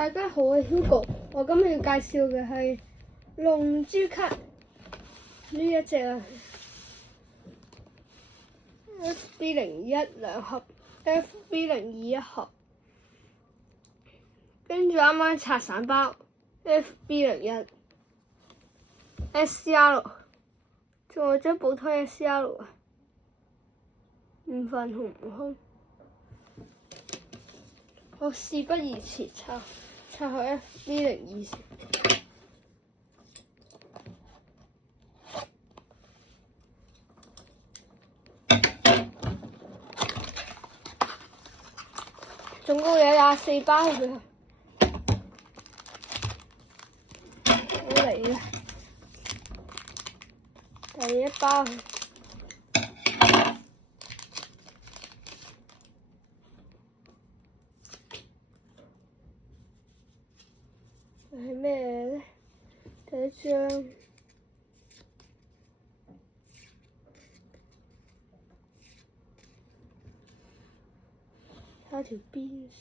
大家好，我係 Hugo，我今日要介紹嘅係龍珠卡呢一隻啊 FB01 兩盒 ，FB02 一盒，跟住啱啱拆散包 FB01 SCR， 仲有張普通 SCR 啊，唔粉紅唔空。我事不宜遲，拆開 FB02先。總共有24包嘅，好嚟啦！第一包。係咩咧？第一張睇條邊線，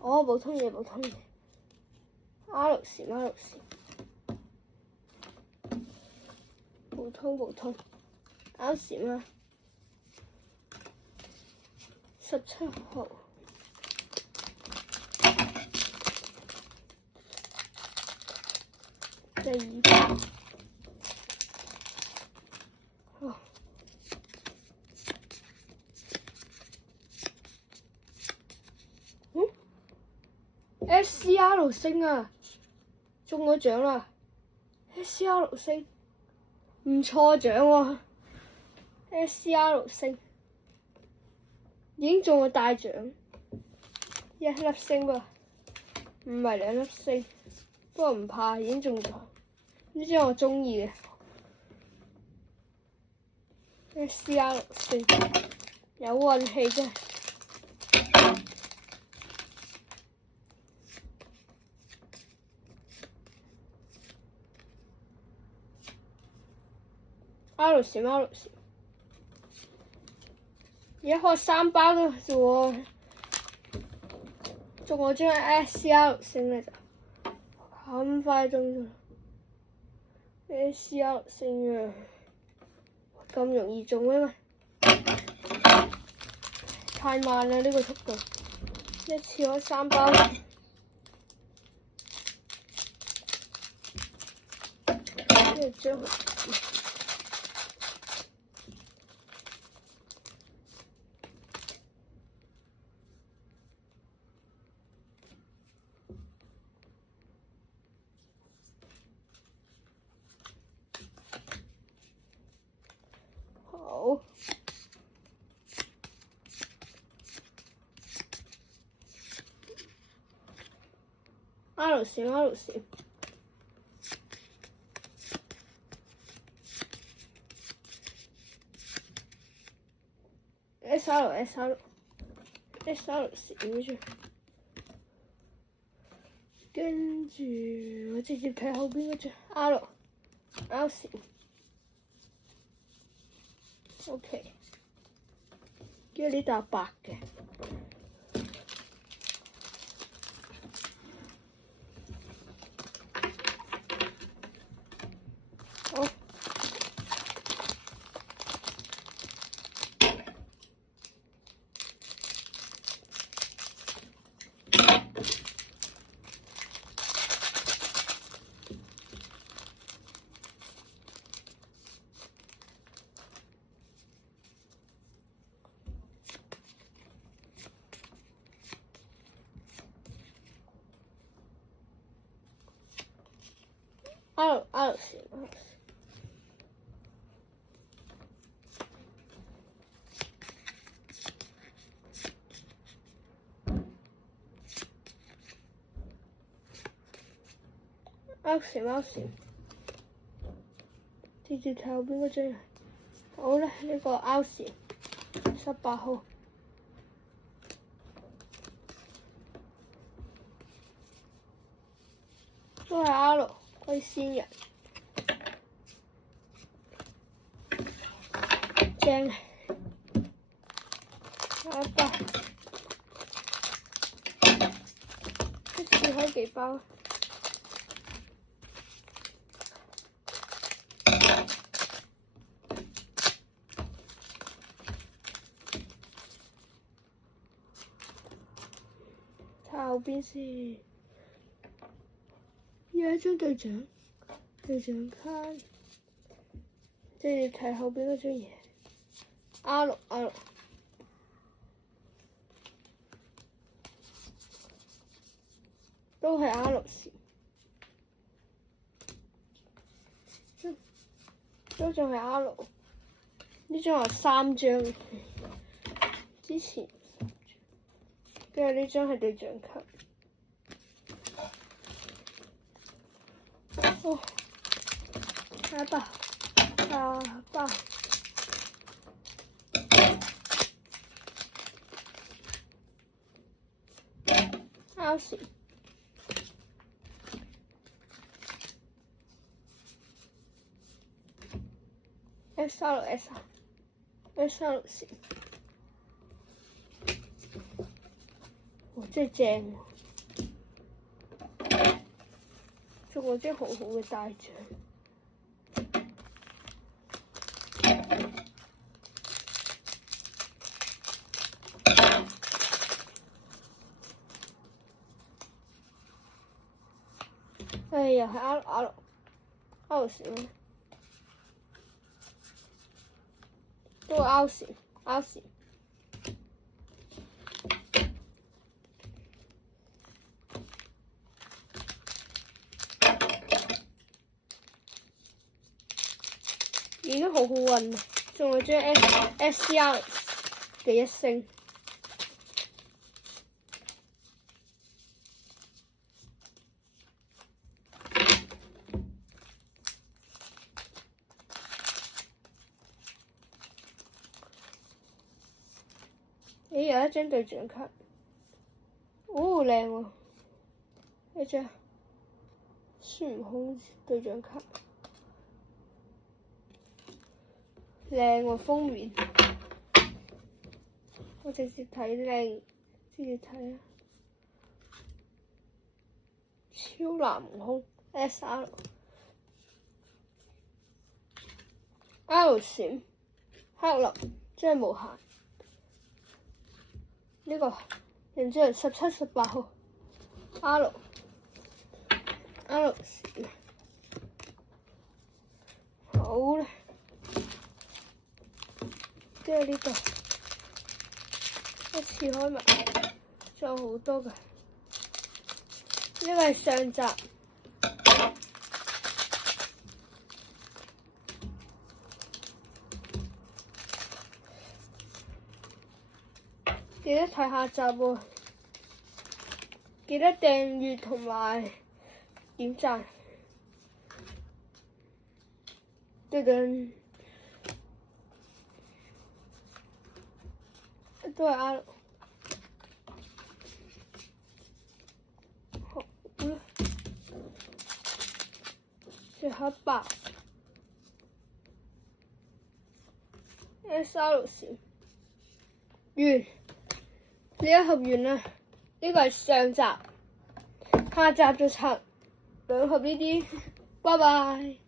哦，普通嘢，R 線，普通 R 線啦，17號。第二包，哦，SCR 星啊，中咗獎啦 ！SCR 星，唔錯獎喎 ！SCR 星已經中咗大獎，一粒星噃，唔係2粒星，不過唔怕，已經中咗。呢張我中意嘅 SCR 星，有運氣啫。R 線，而家開3包嘅啫喎，中我張 SCR 星咧就咁快中咗 SCR 星啊！咁容易中咩？太慢啦呢個速度，一次開3包。跟住將好。R 線，SR 線，跟住我直接睇後邊嗰張 R 線 ，OK， 跟住呢度係白嘅。好，R 線。R 線，直接睇後邊嗰張。好啦，呢個 R 線18號，都係 R 龜仙人，正。下一包開幾包。睇後邊先，有一張對獎卡，即係睇後邊嗰張嘢。R6都係 R6線，都仲係 R6。呢張係3張，之前，跟住呢張係對獎卡。哦，下包，R 線。SR6 線，哇！真係正喎，中咗啲好好嘅大獎。又係 R 線。都係 R 線。已經好好運啦，仲有張 SCR 嘅1星。有一張對獎卡，哦靚喎！一張孫悟空對獎卡，靚喎封面。我直接睇靚，直接睇啊！超藍悟空 SR R 閃黑林真係無限。呢個然之後17、18號 R 線，好啦，跟住呢度一次開埋，仲有好多㗎。呢個係上集。記得睇下集喎，記得訂閱同埋點讚。都係 R。好啦，最後一包 SR 線完。呢一盒完啦，呢個係上集，下集就拆2盒呢啲，拜拜。